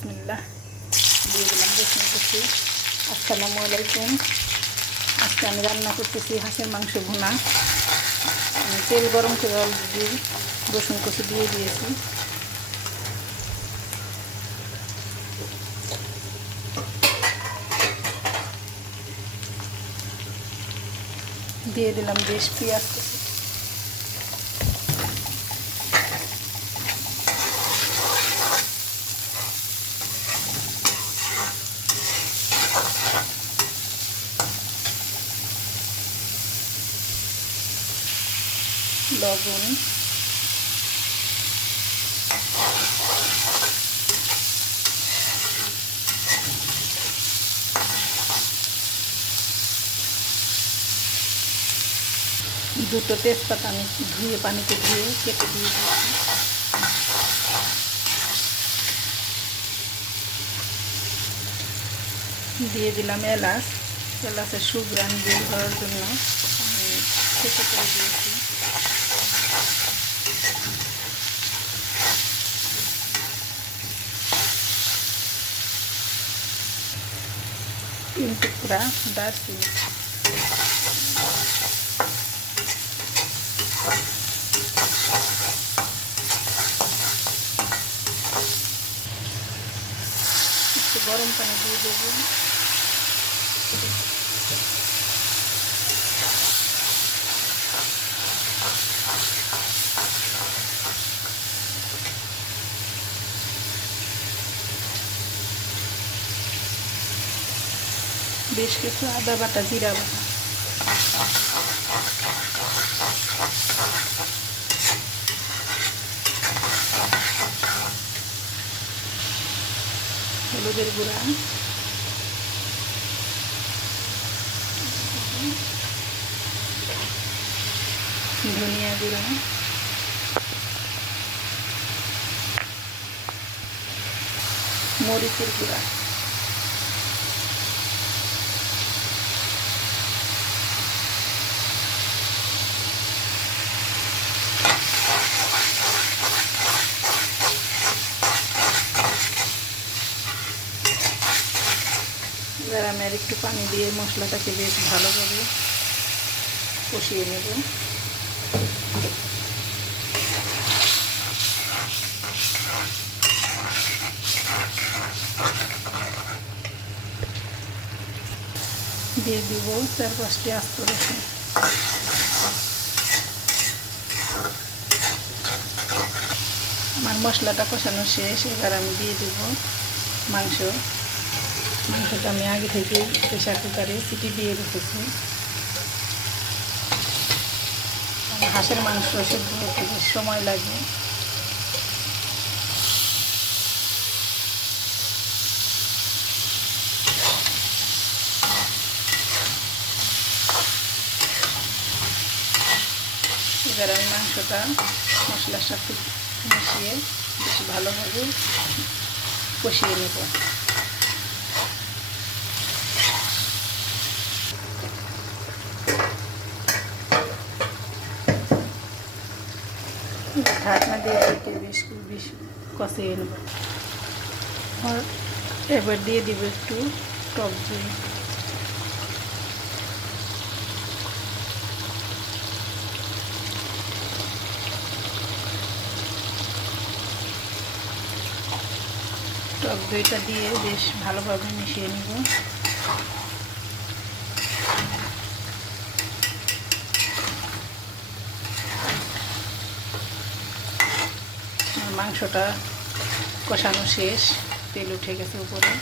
বিসমিল্লাহ। দিয়ে দিলাম রসুন কুচি। আসসালামু আলাইকুম। আজকে আমি রান্না করতেছি হাঁসের মাংস ভুনা। তেল গরম করে অলরেডি রসুন কুচি দিয়ে দিয়েছি। দিয়ে দিলাম বেশ পেঁয়াজ লবণ। দুটো তেজপাতা আমি ধুয়ে পানিতে ধুয়ে কেটে দিয়ে দিয়েছি দিয়ে দিলাম এলাচ। এলাচের সুগ্রান বের হওয়ার জন্য আমি করে দিয়েছি। তিন টুকরা দারচিনি একটু গরম পানি দিয়ে দেবো বেশ কিছু আদা বাটা জিরা বাটা। হলুদের গুঁড়া। ধনিয়া গুঁড়া। মরিচের গুঁড়া এবার আর একটু পানি দিয়ে মশলাটাকে বেশ ভালোভাবে কষিয়ে নেব। দিয়ে দিব চার পাঁচটি আস্ত আমার মশলাটা কষানো শেষ, এবার আমি দিয়ে দেব মাংস। মাংসটা আমি আগে থেকে প্রেশার কুকারে সিটি দিয়ে রেখেছি হাঁসের মাংস সেদ্ধ সময় লাগে। এবার আমি মাংসটা মশলার সাথে মিশিয়ে বেশ ভালোভাবে কষিয়ে নেব। ঢাকনা দিয়ে ঢেকে বেশ বেশ কষিয়ে নেব। আর এবার দিয়ে দিব একটু টক দই। টক দইটা দিয়ে বেশ ভালোভাবে মিশিয়ে নেব। মাংসটা কষানো শেষ। তেল উঠে গেছে উপরে।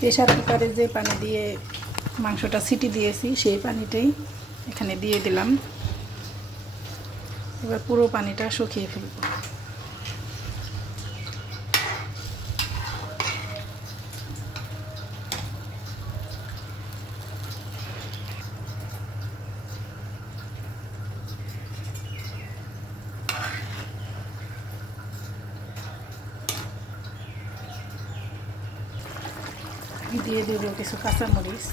প্রেশার কুকারে যে পানি দিয়ে মাংসটা সিটি দিয়েছি, সেই পানিটাই এখানে দিয়ে দিলাম। এবার পুরো পানিটা শুকিয়ে ফেলব। দিয়ে দেবো কিছু কাঁচামরিচ।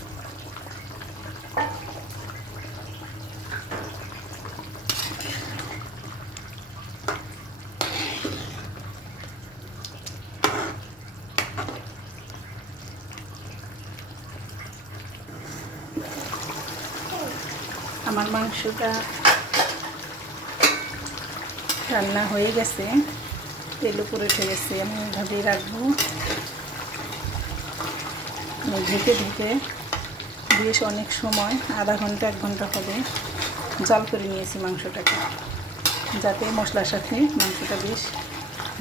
আমার মাংসটা রান্না হয়ে গেছে। তেল উপরে উঠে গেছে, আমি এইভাবে রাখব। ঢেকে ঢেকে বেশ অনেক সময়, আধা ঘণ্টা, এক ঘণ্টা হবে, জল করে নিয়েছি মাংসটাকে, যাতে মশলার সাথে মাংসটা বেশ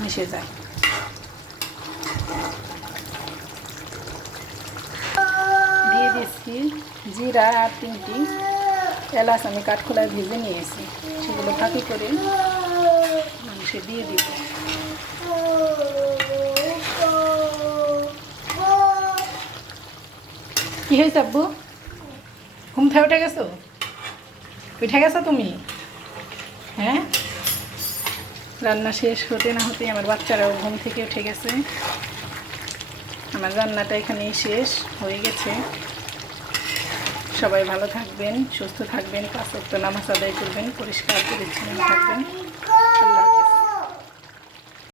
মিশে যায়। দিয়ে দিচ্ছি জিরা আর তিনটি এলাচ আমি কাঠখোলায় ভেজে নিয়েছি সেগুলো ফাঁকি করে মাংসে দিয়ে দিব। কি হয়েছে আব্বু? ঘুম থেকে উঠে গেছো? উঠে গেছো তুমি? হ্যাঁ? রান্না শেষ হতে না হতে আমার বাচ্চারাও ঘুম থেকে উঠে গেছে। আমার রান্নাটা এখানেই শেষ হয়ে গেছে। সবাই ভালো থাকবেন সুস্থ থাকবেন পাঁচ নামাজ আদায় করবেন পরিষ্কার পরিচ্ছন্ন থাকবেন।